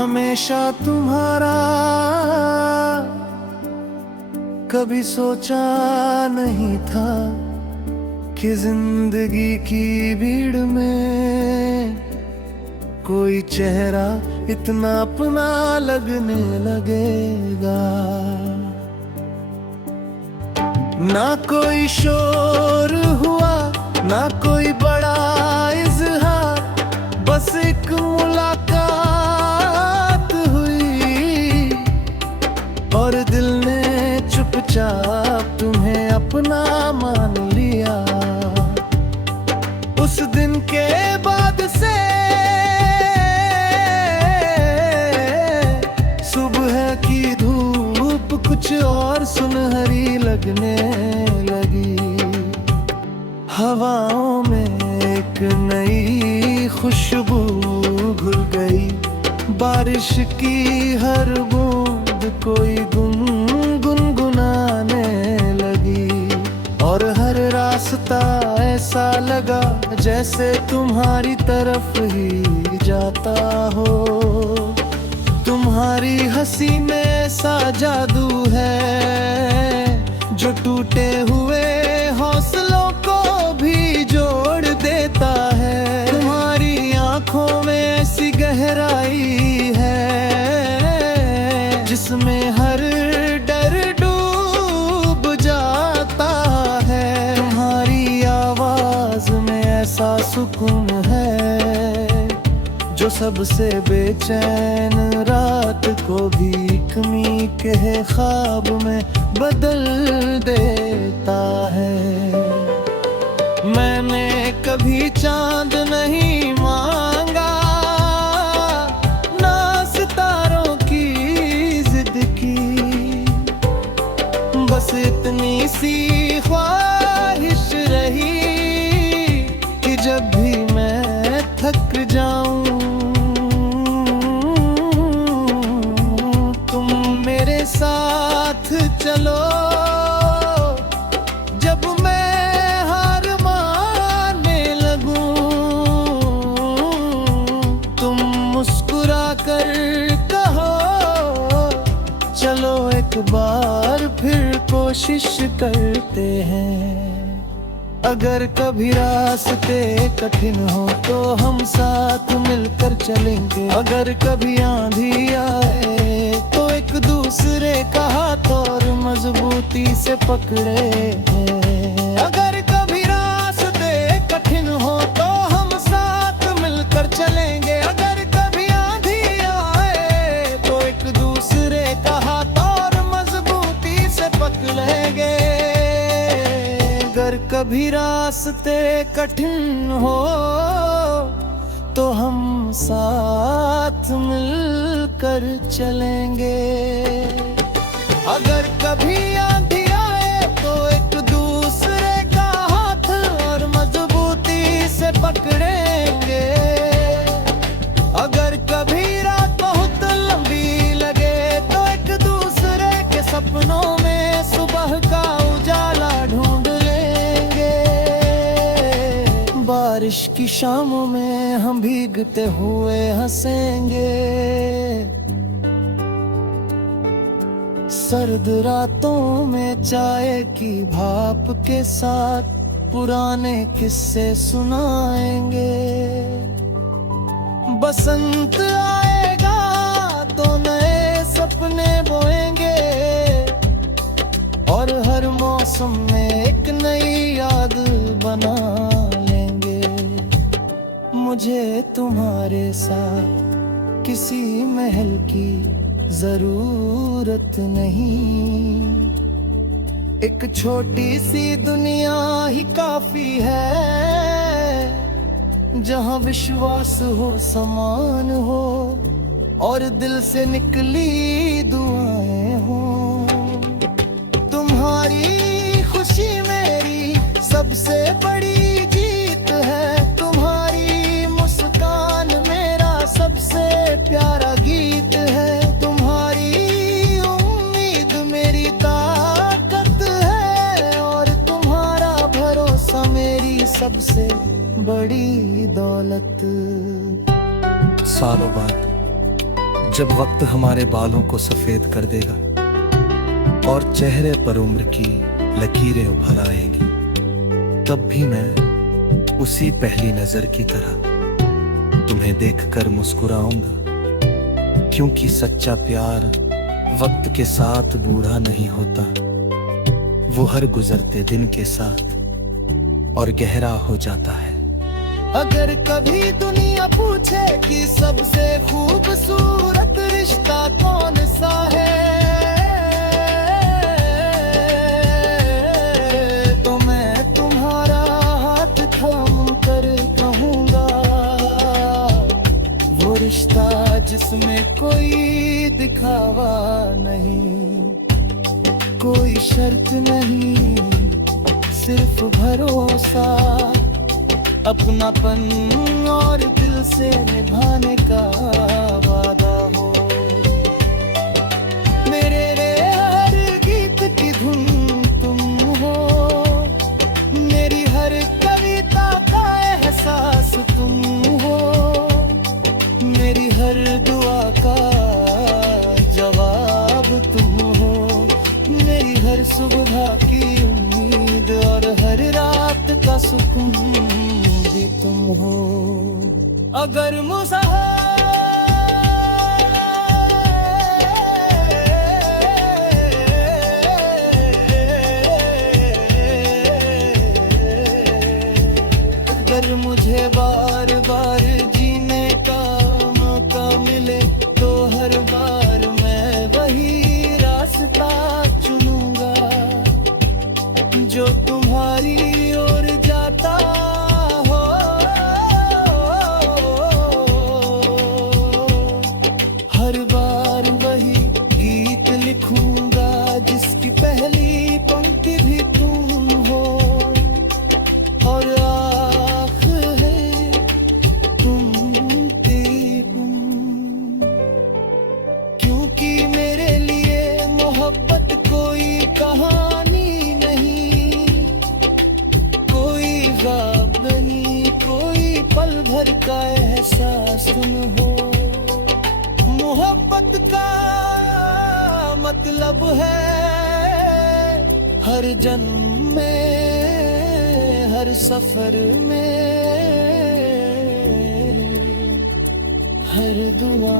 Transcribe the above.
हमेशा तुम्हारा, कभी सोचा नहीं था कि जिंदगी की भीड़ में कोई चेहरा इतना अपना लगने लगेगा। ना कोई शोर हुआ, ना कोई बड़ा इजहार, बस एक मुलाकात हुई और दिल ने चुपचाप तुम्हें अपना मान लिया। उस दिन के बाद से सुबह की धूप कुछ और सुनहरी लगने लगी। हवाओं में एक नई खुशबू घुल गई, बारिश की हर बूंद कोई गुनगुनाने लगी और हर रास्ता ऐसा लगा जैसे तुम्हारी तरफ ही जाता हो। तुम्हारी हंसी में ऐसा जादू है जो टूटे हुए हौसलों को भी जोड़ देता है। तुम्हारी आंखों में ऐसी गहराई है जिसमें हर डर डूब जाता है। तुम्हारी आवाज में ऐसा सुकून है जो सबसे बेचैन रात को भी कमी के ख्वाब में बदल देता है। मैंने कभी चांद नहीं मांगा, ना सितारों की जिद की, बस इतनी सी ख्वाहिश रही कि जब भी मैं थक जाऊं साथ चलो। जब मैं हार मानने लगूं तुम मुस्कुरा कर कहो चलो एक बार फिर कोशिश करते हैं। अगर कभी रास्ते कठिन हो तो हम साथ मिलकर चलेंगे। अगर कभी आंधी आए तो एक दूसरे का हाथ और मजबूती से पकड़े। अगर कभी रास्ते कठिन हो तो हम साथ मिलकर चलेंगे। अगर कभी आंधी आए तो एक दूसरे का हाथ और मजबूती से पकड़ेंगे। अगर कभी रास्ते कठिन हो तो हम साथ मिलकर चलेंगे। अगर कभी आंधी आए तो एक दूसरे का हाथ और मजबूती से पकड़ेंगे। अगर कभी रात बहुत लंबी लगे तो एक दूसरे के सपनों में सुबह का उजाला ढूंढ लेंगे। बारिश की शामों में हम भीगते हुए हंसेंगे। सर्द रातों में चाय की भाप के साथ पुराने किस्से सुनाएंगे। बसंत आएगा तो नए सपने बोएंगे और हर मौसम में एक नई याद बना लेंगे। मुझे तुम्हारे साथ किसी महल की जरूरत नहीं, एक छोटी सी दुनिया ही काफी है जहां विश्वास हो, समान हो और दिल से निकली दुआएं हो। तुम्हारी खुशी मेरी सबसे बड़ी जीत है। तुम्हारी मुस्कान मेरा सबसे प्यारा गीत है। सबसे बड़ी दौलत। सालों बाद जब वक्त हमारे बालों को सफेद कर देगा और चेहरे पर उम्र की लकीरें उभर आएंगी, तब भी मैं उसी पहली नजर की तरह तुम्हें देखकर मुस्कुराऊंगा, क्योंकि सच्चा प्यार वक्त के साथ बूढ़ा नहीं होता, वो हर गुजरते दिन के साथ और गहरा हो जाता है। अगर कभी दुनिया पूछे कि सबसे खूबसूरत रिश्ता कौन सा है, तो मैं तुम्हारा हाथ थाम कर कहूँगा, वो रिश्ता जिसमें कोई दिखावा नहीं, कोई शर्त नहीं, सिर्फ भरोसा, अपनापन और दिल से निभाने का वादा हो। मेरे हर गीत की धुन तुम हो, मेरी हर कविता का एहसास तुम हो, मेरी हर दुआ का जवाब तुम हो, मेरी हर सुबह की उम्मीद और हर रात का सुकून भी तुम हो। अगर अगर मुझे बार बार जीने का मौका मिले, तो हर बार मैं वही रास्ता चुनूंगा जो तुम्हारी ओर जाता हो। हर बार वही गीत लिखूंगा जिसकी पहली पंक्ति भी तुम हो, और आखिर है तुम क्योंकि मेरे लिए मोहब्बत कोई कहानी नहीं, कोई ख्वाब नहीं, कोई पल भर का एहसास तुम हो। मोहब्बत का मतलब है हर जन्म में, हर सफर में, हर दुआ